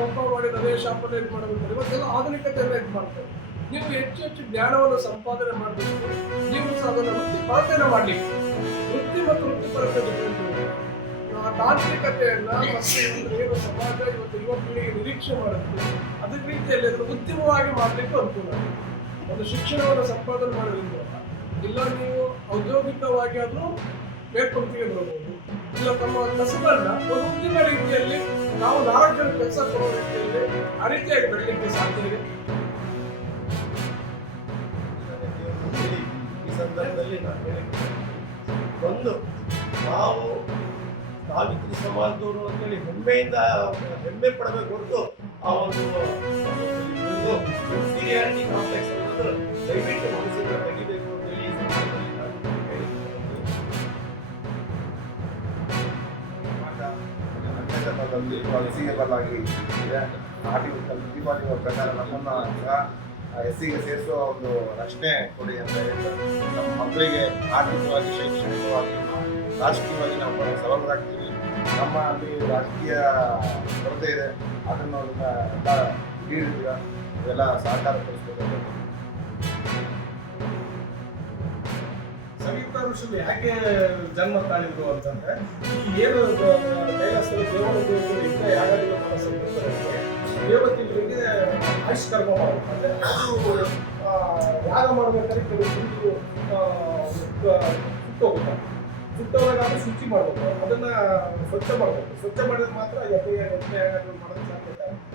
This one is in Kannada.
ನಮ್ಮಪ್ಪ ಮಾಡಿದ ಅದೇ ಶಾಪಲ್ಲಿ ಇದು ಮಾಡಬೇಕು. ಇವತ್ತೆಲ್ಲ ಆಧುನಿಕತೆಯನ್ನ ಇದು ಮಾಡ್ತಾರೆ. ನೀವು ಹೆಚ್ಚು ಹೆಚ್ಚು ಜ್ಞಾನವನ್ನು ಸಂಪಾದನೆ ಮಾಡಬೇಕು. ನೀವು ಸಹ ಅದನ್ನು ವೃತ್ತಿಪರತೆಯನ್ನು ಮಾಡಲಿಕ್ಕೆ, ವೃತ್ತಿ ಮತ್ತು ವೃತ್ತಿಪರತೆ ತಾಂತ್ರಿಕತೆಯನ್ನ ಮತ್ತು ಏನು ಸಮಾಜ ಇವತ್ತು ಯುವ ಪೀಳಿಗೆ ನಿರೀಕ್ಷೆ ಮಾಡುತ್ತೆ ಅದೇ ರೀತಿಯಲ್ಲಿ ಅದನ್ನು ಉತ್ತಮವಾಗಿ ಮಾಡಲಿಕ್ಕೆ ಅನುಕೂಲ. ಒಂದು ಶಿಕ್ಷಣವನ್ನು ಸಂಪಾದನೆ ಮಾಡೋದ್ರಿಂದ ಇಲ್ಲ ನೀವು ಔದ್ಯೋಗಿಕವಾಗಿ ಆದರೂ ಮೇಲ್ಪಂಕ್ತಿಗೆ ಬರಬಹುದು, ಇಲ್ಲ ತಮ್ಮ ಕಸಬನ್ನ ಒಂದು ಉದ್ಯಮ ರೀತಿಯಲ್ಲಿ ನಾವು 4 ಜನ ಕೆಲಸ ಕೊಡೋ ರೀತಿಯಲ್ಲಿ ಆ ರೀತಿಯಾಗಿ ಬೆಳಲಿಕ್ಕೆ ಸಾಧ್ಯ ಇದೆ. ಈ ಸಂದರ್ಭದಲ್ಲಿ ನಾನು ಹೇಳಿದ್ದೆ, ಒಂದು ನಾವು ಸಾವಿತ್ರಿ ಸಮಾಜದವರು ಅಂತೇಳಿ ಹೆಮ್ಮೆ ಪಡಬೇಕು ಹೊರತು ಆ ಒಂದು ಇನ್ಫೀರಿಯಾರಿಟಿ ಕಾಂಪ್ಲೆಕ್ಸ್ ಅನ್ನೋದು ದಯವಿಟ್ಟು ಮನಸ್ಸಿಂದ ತೆಗಿಬೇಕು ಅಂತೇಳಿ ಈ ಸಂದರ್ಭದಲ್ಲಿ ನಾನು ಎಸ್ಸಿಗೆಬಲ್ ಆಗಿ ಆರ್ಟಿಕಲ್ ದೀಪಾವಳಿ ಪ್ರಕಾರ ನಮ್ಮನ್ನು ಸಹ ಎಸ್ಸಿಗೆ ಸೇರಿಸುವ ಒಂದು ರಕ್ಷಣೆ ಕೊಡಿ ಅಂತ ಹೇಳಿದ್ರು. ನಮ್ಮ ಮಕ್ಕಳಿಗೆ ಆರ್ಥಿಕವಾಗಿ, ಶೈಕ್ಷಣಿಕವಾಗಿ, ರಾಜಕೀಯವಾಗಿ ನಾವು ಸಬಲರಾಗ್ತೀವಿ. ನಮ್ಮ ಅಲ್ಲಿ ರಾಜಕೀಯ ಕೊರತೆ ಇದೆ, ಅದನ್ನು ನೀಡಿದ್ದೀರ, ಇದೆಲ್ಲ ಸಹಕಾರ ಪಡಿಸಬೇಕು. ಸವಿತಾ ಋಷಿಗಳು ಯಾಕೆ ಜನ್ಮ ತಾಳಿದ್ರು ಅಂತಂದ್ರೆ, ಈ ಏನು ಕೈಲಾಸದಲ್ಲಿ ದೇವತೆಗಳು ಇದ್ದ ಯಾಗಾದಿಗಳು ಮಾಡೋ ಸಂದರ್ಭದಲ್ಲಿ ದೇವತೆಗಳಿಗೆ ಆಯುಷ್ಕರ್ಮ ಮಾಡಬೇಕು. ಅಂದ್ರೆ ಅದು ಯಾಗ ಮಾಡ್ಬೇಕಾದ್ರೆ ಕೆಲವು ಸುಟ್ಟೋದಾಗ ಶುಚಿ ಮಾಡ್ಬೇಕು, ಅದನ್ನ ಸ್ವಚ್ಛ ಮಾಡ್ಬೇಕು. ಸ್ವಚ್ಛ ಮಾಡಿದ್ರೆ ಮಾತ್ರ ಯಜ್ಞ ಮಾಡೋದಕ್ಕೆ ಸಾಧ್ಯತೆ.